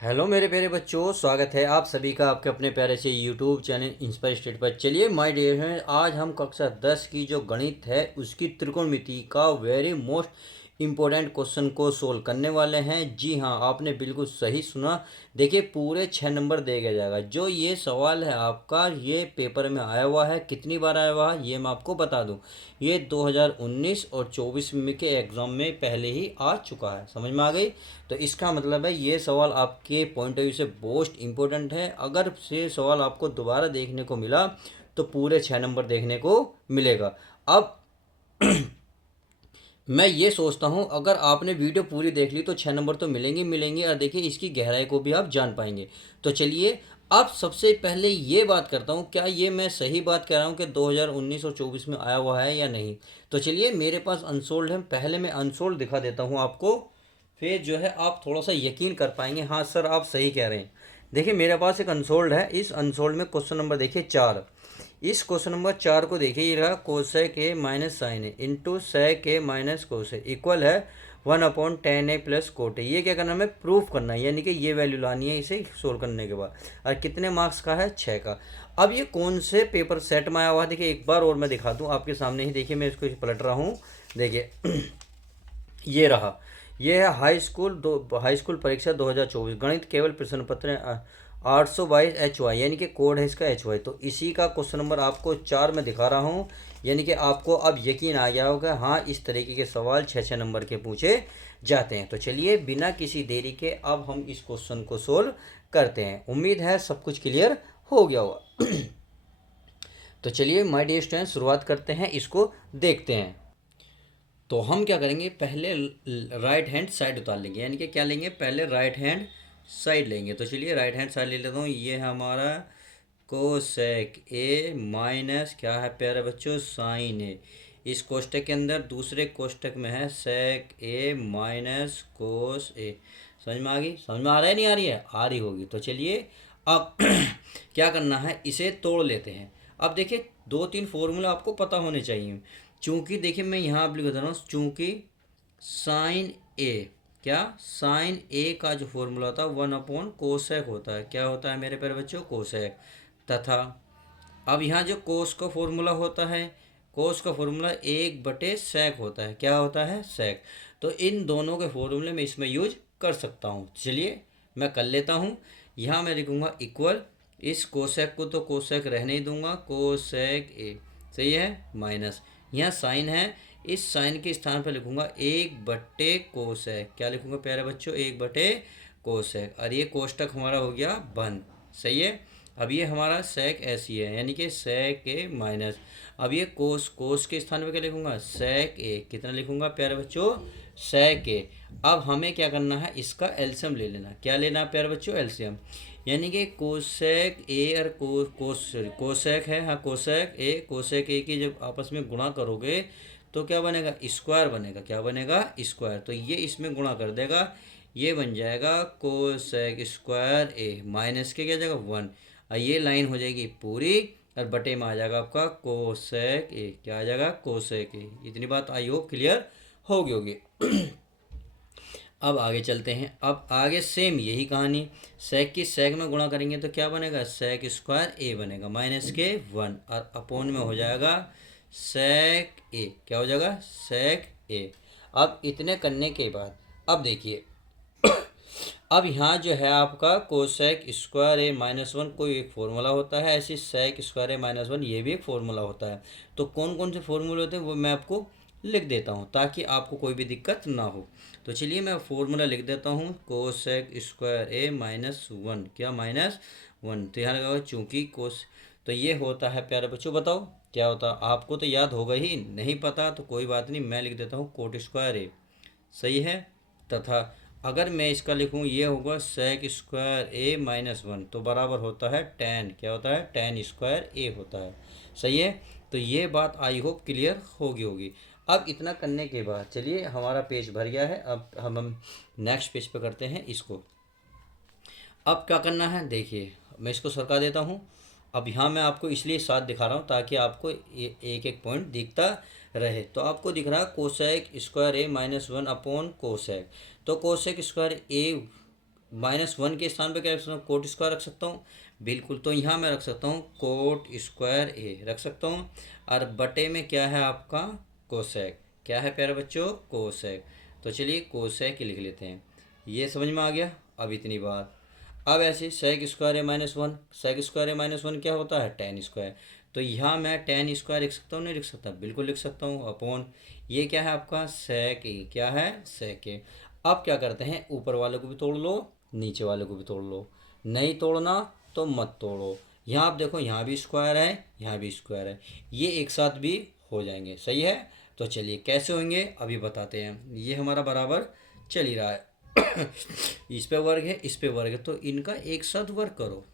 Hello मेरे प्यारे बच्चों, स्वागत है आप सभी का आपके अपने प्यारे से यूट्यूब चैनल इंस्पायर स्टेट पर। चलिए माय डियर हैं, आज हम कक्षा 10 की जो गणित है उसकी त्रिकोणमिति का वेरी मोस्ट इम्पोर्टेंट क्वेश्चन को सोल्व करने वाले हैं। जी हाँ, आपने बिल्कुल सही सुना। देखिए, पूरे 6 नंबर दिया जाएगा। जो ये सवाल है आपका, ये पेपर में आया हुआ है। कितनी बार आया हुआ है ये मैं आपको बता दूं। ये 2019 और 24 में के एग्ज़ाम में पहले ही आ चुका है। समझ में आ गई? तो इसका मतलब है ये सवाल आपके पॉइंट ऑफ व्यू से मोस्ट इम्पोर्टेंट है। अगर ये सवाल आपको दोबारा देखने को मिला तो पूरे 6 नंबर देखने को मिलेगा। अब मैं ये सोचता हूँ, अगर आपने वीडियो पूरी देख ली तो 6 नंबर तो मिलेंगे मिलेंगे, और देखिए इसकी गहराई को भी आप जान पाएंगे। तो चलिए, अब सबसे पहले ये बात करता हूँ, क्या ये मैं सही बात कह रहा हूँ कि 2019 और 24 में आया हुआ है या नहीं। तो चलिए, मेरे पास अनसोल्ड है, पहले मैं अनसोल्ड दिखा देता हूँ आपको। फिर जो है आप थोड़ा सा यकीन कर पाएंगे, हाँ सर आप सही कह रहे हैं। देखिए, मेरे पास एक अनसोल्ड है। इस अनसोल्ड में क्वेश्चन नंबर देखिए 4। इस क्वेश्चन नंबर 4 को देखिए, ये रहा cosec A minus sine A into sec A minus cosec equal है 1/10 ए प्लस कोट ए। ये क्या करना है, हमें प्रूफ करना है, यानी कि ये वैल्यू लानी है इसे सोल्व करने के बाद। और कितने मार्क्स का है, 6 का। अब ये कौन से पेपर सेट में आया हुआ है, देखिए एक बार और मैं दिखा दूँ आपके सामने ही। देखिए, मैं इसको पलट रहा हूँ। देखिए ये रहा, ये है हाई स्कूल परीक्षा 2024 गणित केवल प्रश्न पत्र 822 HY, यानी कि कोड है इसका HY। तो इसी का क्वेश्चन नंबर आपको 4 में दिखा रहा हूँ। यानी कि आपको अब यकीन आ गया होगा, हाँ इस तरीके के सवाल 6 6 नंबर के पूछे जाते हैं। तो चलिए, बिना किसी देरी के अब हम इस क्वेश्चन को सोल्व करते हैं। उम्मीद है सब कुछ क्लियर हो गया होगा। तो चलिए माय डियर स्टूडेंट, शुरुआत करते हैं, इसको देखते हैं। तो हम क्या करेंगे, पहले राइट हैंड साइड उतार लेंगे, यानी कि क्या लेंगे, पहले राइट हैंड साइड लेंगे। तो चलिए राइट हैंड साइड ले लेता हूँ। ये है हमारा कोसेक ए माइनस क्या है प्यारे बच्चों, साइन ए। इस कोष्टक के अंदर दूसरे कोष्टक में है सेक ए माइनस कोस ए। समझ में आ गई? समझ में आ रहा है, नहीं आ रही है? आ रही होगी। तो चलिए अब क्या करना है, इसे तोड़ लेते हैं। अब देखिए, 2 3 फॉर्मूला आपको पता होने चाहिए। चूंकि देखिए, मैं यहाँ आप लिख बता रहा हूँ, चूंकि साइन ए, क्या साइन ए का जो फॉर्मूला होता है 1/कोसेक होता है। क्या होता है मेरे प्यारे बच्चों, कोसेक। तथा अब यहाँ जो कोस का फॉर्मूला होता है, कोस का फॉर्मूला 1/सेक होता है। क्या होता है, सेक। तो इन दोनों के फॉर्मूले में इसमें यूज कर सकता हूँ। चलिए मैं कर लेता हूँ। यहाँ मैं लिखूँगा इक्वल, इस कोसेक को तो कोसेक रहने ही दूंगा, कोसेक ए। सही है, माइनस यहाँ साइन है, इस साइन के स्थान पर लिखूंगा 1/कोसेक। क्या लिखूंगा प्यारे बच्चों, 1/कोसेक। और ये कोष्टक हमारा हो गया बंद। सही है। अब ये हमारा सेक ऐसी है, यानी कि सेक ए माइनस। अब ये कोस, कोस के स्थान पर क्या लिखूंगा, सेक ए। कितना लिखूंगा प्यारे बच्चों, सेक ए। अब हमें क्या करना है, इसका एलसीएम ले लेना। क्या लेना है प्यारे बच्चों, एलसीएम। यानी कि कोसेक ए और कोसेक है, हाँ कोसेक ए, कोसेक ए की जब आपस में गुणा करोगे तो क्या बनेगा, स्क्वायर बनेगा। क्या बनेगा, स्क्वायर। तो ये इसमें गुणा कर देगा, ये बन जाएगा कोसेक स्क्वायर ए माइनस के क्या जाएगा 1। और ये लाइन हो जाएगी पूरी, और बटे में आ जाएगा आपका कोसेक ए। क्या आ जाएगा, कोसेक ए। इतनी बात आई होप क्लियर होगी होगी। अब आगे चलते हैं। अब आगे सेम यही कहानी, सेक की सेक में गुणा करेंगे तो क्या बनेगा, सेक स्क्वायर ए बनेगा माइनस के 1, और अपोन में हो जाएगा सेक ए। क्या हो जाएगा, सेक ए। अब इतने करने के बाद अब देखिए, अब यहाँ जो है आपका कोसेक स्क्वायर ए माइनस 1 कोई एक फॉर्मूला होता है, ऐसे सेक स्क्वायर ए माइनस 1 ये भी एक फॉर्मूला होता है। तो कौन कौन से फॉर्मूले होते हैं वो मैं आपको लिख देता हूँ, ताकि आपको कोई भी दिक्कत ना हो। तो चलिए मैं फॉर्मूला लिख देता हूँ, कोसेक स्क्वायर ए माइनस 1। क्या, माइनस 1। तो यहाँ लगा चूँकि कोस, तो ये होता है प्यारे बच्चों, बताओ क्या होता है, आपको तो याद होगा ही, नहीं पता तो कोई बात नहीं, मैं लिख देता हूँ कोट स्क्वायर ए। सही है। तथा अगर मैं इसका लिखूँ, ये होगा सेक स्क्वायर ए माइनस 1, तो बराबर होता है 10। क्या होता है, 10 स्क्वायर ए होता है। सही है। तो ये बात आई होप क्लियर होगी। अब इतना करने के बाद चलिए, हमारा पेज भर गया है। अब हम नेक्स्ट पेज पे करते हैं इसको। अब क्या करना है, देखिए मैं इसको सरका देता हूँ। अब यहाँ मैं आपको इसलिए साथ दिखा रहा हूँ ताकि आपको एक एक पॉइंट दिखता रहे। तो आपको दिख रहा है कोसेक स्क्वायर ए माइनस 1 अपॉन कोसेक। तो कोसेक स्क्वायर ए -1 के स्थान पे क्या रख सकता हूँ, कोट स्क्वायर रख सकता हूँ। बिल्कुल, तो यहाँ मैं रख सकता हूँ कोट स्क्वायर ए रख सकता हूँ। और बटे में क्या है आपका, कोसेक। क्या है प्यारे बच्चों, कोसेक। तो चलिए कोसेक लिख लेते हैं। ये समझ में आ गया। अब इतनी बात। अब ऐसे सेक स्क्वायर है -1, सेक स्क्वायर है -1 क्या होता है, टेन स्क्वायर। तो यहाँ मैं टेन स्क्वायर लिख सकता हूँ, नहीं लिख सकता, बिल्कुल लिख सकता हूँ, अपॉन ये क्या है आपका सेक ए। क्या है, सेक ए। अब क्या करते हैं, ऊपर वाले को भी तोड़ लो, नीचे वाले को भी तोड़ लो। नहीं तोड़ना तो मत तोड़ो। यहाँ आप देखो, यहाँ भी स्क्वायर है, यहाँ भी स्क्वायर है, ये एक साथ भी हो जाएंगे। सही है। तो चलिए कैसे होंगे अभी बताते हैं। ये हमारा बराबर चल ही रहा है। इस पे वर्ग है, इस पे वर्ग है, तो इनका एक साथ वर्ग करो।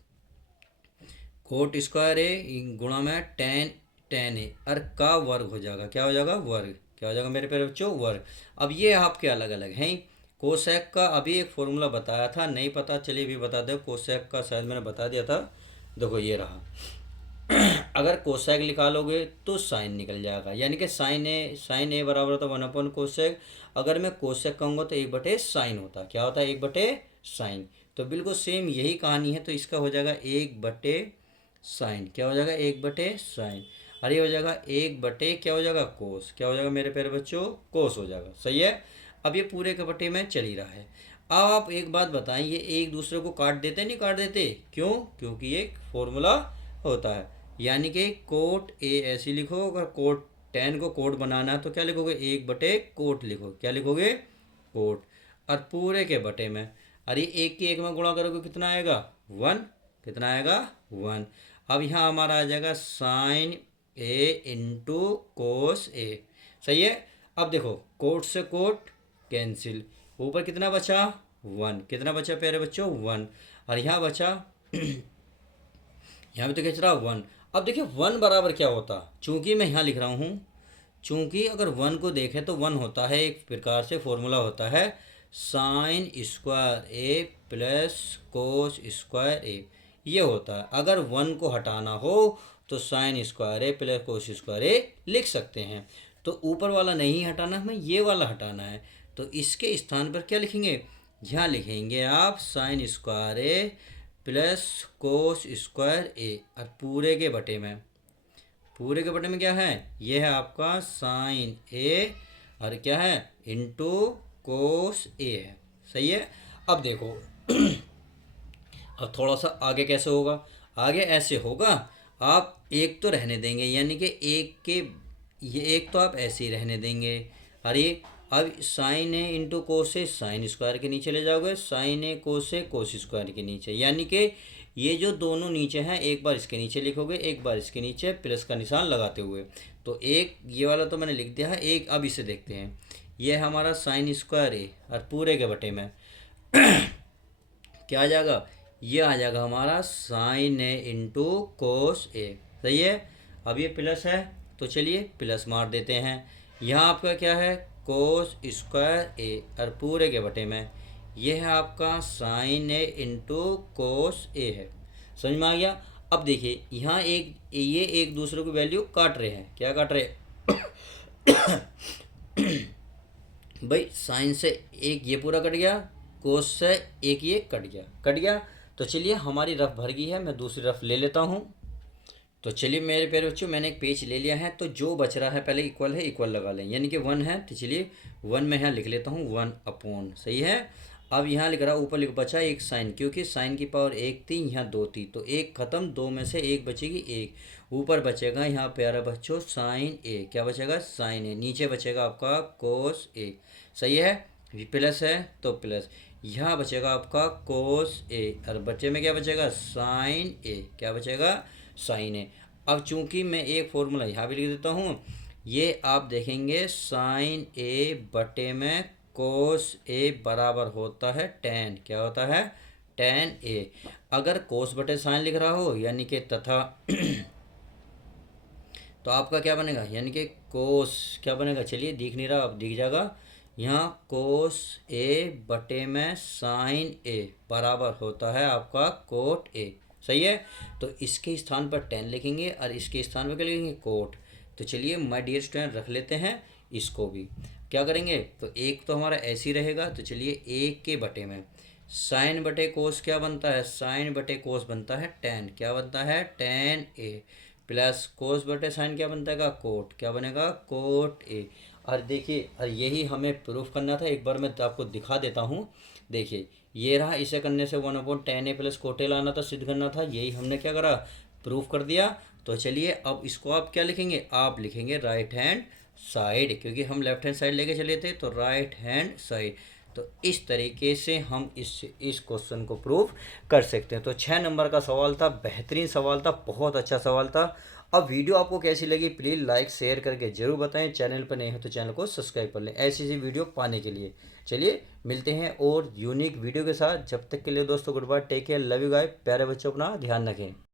कोट स्क्वायर ए गुणा में टेन, टेन ए और का वर्ग हो जाएगा। क्या हो जाएगा, वर्ग। क्या हो जाएगा मेरे प्यारे बच्चों, वर्ग। अब ये आपके अलग अलग हैं। कोसेक का अभी एक फॉर्मूला बताया था, नहीं पता, चलिए भी बता दो। कोसेक का शायद मैंने बता दिया था। देखो ये रहा। अगर कोसेक निकालोगे तो साइन निकल जाएगा, यानी कि साइन ए बराबर होता है 1 अपॉन कोसेक। अगर मैं कोसेक कहूँगा तो 1/साइन होता। क्या होता है, 1/साइन। तो बिल्कुल सेम यही कहानी है। तो इसका हो जाएगा 1/साइन। क्या हो जाएगा, 1/साइन। और ये हो जाएगा 1/, क्या हो जाएगा, कोस। क्या हो जाएगा मेरे प्यारे बच्चों, कोस हो जाएगा। सही है। अब ये पूरे के बटे में चल ही रहा है। अब आप एक बात बताएं, ये एक दूसरे को काट देते नहीं काट देते, क्यों, क्योंकि ये फॉर्मूला होता है। यानी कि कोट ए ऐसे लिखो। अगर कोट टेन को कोट बनाना है तो क्या लिखोगे, 1/कोट लिखो। क्या लिखोगे, कोट। और पूरे के बटे में, अरे एक के एक में गुणा करोगे कितना आएगा, 1। कितना आएगा, 1। अब यहाँ हमारा आ जाएगा साइन ए इंटू कोस ए। सही है। अब देखो, कोट से कोट कैंसिल, ऊपर कितना बचा, 1। कितना बचा प्यारे बच्चों, 1। और यहाँ बचा यहाँ भी तो खींच रहा 1। अब देखिए 1 बराबर क्या होता, चूंकि मैं यहाँ लिख रहा हूँ, चूंकि अगर 1 को देखें तो 1 होता है, एक प्रकार से फॉर्मूला होता है साइन स्क्वायर ए प्लस कोस स्क्वायर ए। ये होता है। अगर 1 को हटाना हो तो साइन स्क्वायर ए प्लस कोस स्क्वायर ए लिख सकते हैं। तो ऊपर वाला नहीं हटाना, हमें ये वाला हटाना है। तो इसके स्थान पर क्या लिखेंगे, यहाँ लिखेंगे आप साइन स्क्वायर ए प्लस कोस स्क्वायर ए। और पूरे के बटे में, पूरे के बटे में क्या है, ये है आपका साइन ए और क्या है, इंटू कोस ए है। सही है। अब देखो अब थोड़ा सा आगे कैसे होगा, आगे ऐसे होगा। आप एक तो रहने देंगे, यानी कि एक के, ये एक तो आप ऐसे ही रहने देंगे। अरे अब sign A into cos A, sine square के नीचे ले जाओगे, साइन ए कोस ए कोस स्क्वायर के नीचे, यानी कि ये जो दोनों नीचे हैं, एक बार इसके नीचे लिखोगे, एक बार इसके नीचे प्लस का निशान लगाते हुए। तो एक ये वाला तो मैंने लिख दिया है, एक अब इसे देखते हैं। ये हमारा साइन स्क्वायर ए और पूरे के बटे में क्या आ जाएगा, ये आ जाएगा हमारा साइन ए इंटू कोस ए। सही है। अब ये प्लस है तो चलिए प्लस मार देते हैं। यहाँ आपका क्या है, कोस स्क्वायर ए और पूरे के बटे में ये है आपका साइन ए इंटू कोस ए है। समझ में आ गया। अब देखिए यहाँ एक, ये एक दूसरे को वैल्यू काट रहे हैं। क्या काट रहे हैं भाई, साइन से एक ये पूरा कट गया, कोस से एक ये कट गया, कट गया। तो चलिए हमारी रफ भर गई है, मैं दूसरी रफ ले लेता हूँ। तो चलिए मेरे प्यारे बच्चों, मैंने एक पेज ले लिया है। तो जो बच रहा है, पहले इक्वल है, इक्वल लगा लें, यानी कि 1 है। तो चलिए 1 में यहाँ लिख लेता हूँ 1 अपॉन। सही है। अब यहाँ लिख रहा, ऊपर लिख बचा एक साइन, क्योंकि साइन की पावर 1 थी, यहाँ 2 थी, तो एक खत्म, 2 में से एक बचेगी, एक ऊपर बचेगा यहाँ प्यारा बच्चों साइन ए। क्या बचेगा, साइन ए। नीचे बचेगा आपका कोस ए। सही है। प्लस है तो प्लस, यहाँ बचेगा आपका कोस ए और बच्चे में क्या बचेगा, साइन ए। क्या बचेगा, साइन ए। अब चूंकि मैं एक फॉर्मूला यहाँ भी लिख देता हूँ, ये आप देखेंगे साइन ए बटे में कोस ए बराबर होता है टेन। क्या होता है, टेन ए। अगर कोस बटे साइन लिख रहा हो, यानी कि तथा तो आपका क्या बनेगा, यानी कि कोस क्या बनेगा, चलिए दिख नहीं रहा, अब दिख जाएगा। यहाँ कोस ए बटे में साइन ए बराबर होता है आपका कोट ए। सही है। तो इसके स्थान पर 10 लिखेंगे और इसके स्थान पर क्या लिखेंगे, कोट। तो चलिए माय डियर स्टूडेंट रख लेते हैं इसको भी। क्या करेंगे, तो एक तो हमारा ऐसे ही रहेगा। तो चलिए एक के बटे में साइन बटे कोस क्या बनता है, साइन बटे कोस बनता है टेन, क्या बनता है टेन ए, प्लस कोस बटे साइन क्या बनता है कोट, क्या बनेगा कोट ए। और देखिए, और यही हमें प्रूफ करना था, एक बार मैं तो आपको दिखा देता हूँ। देखिए ये रहा, इसे करने से 1/10 ए प्लस कोट ए लाना था, सिद्ध करना था, यही हमने क्या करा, प्रूफ कर दिया। तो चलिए अब इसको आप क्या लिखेंगे, आप लिखेंगे राइट हैंड साइड, क्योंकि हम लेफ्ट हैंड साइड लेके चले थे, तो राइट हैंड साइड। तो इस तरीके से हम इस क्वेश्चन को प्रूव कर सकते हैं। तो 6 नंबर का सवाल था, बेहतरीन सवाल था, बहुत अच्छा सवाल था। अब वीडियो आपको कैसी लगी प्लीज़ लाइक शेयर करके ज़रूर बताएं, चैनल पर नए हो तो चैनल को सब्सक्राइब कर लें ऐसी ऐसी वीडियो पाने के लिए। चलिए मिलते हैं और यूनिक वीडियो के साथ, जब तक के लिए दोस्तों goodbye, take care, love you guys, प्यारे बच्चों अपना ध्यान रखें।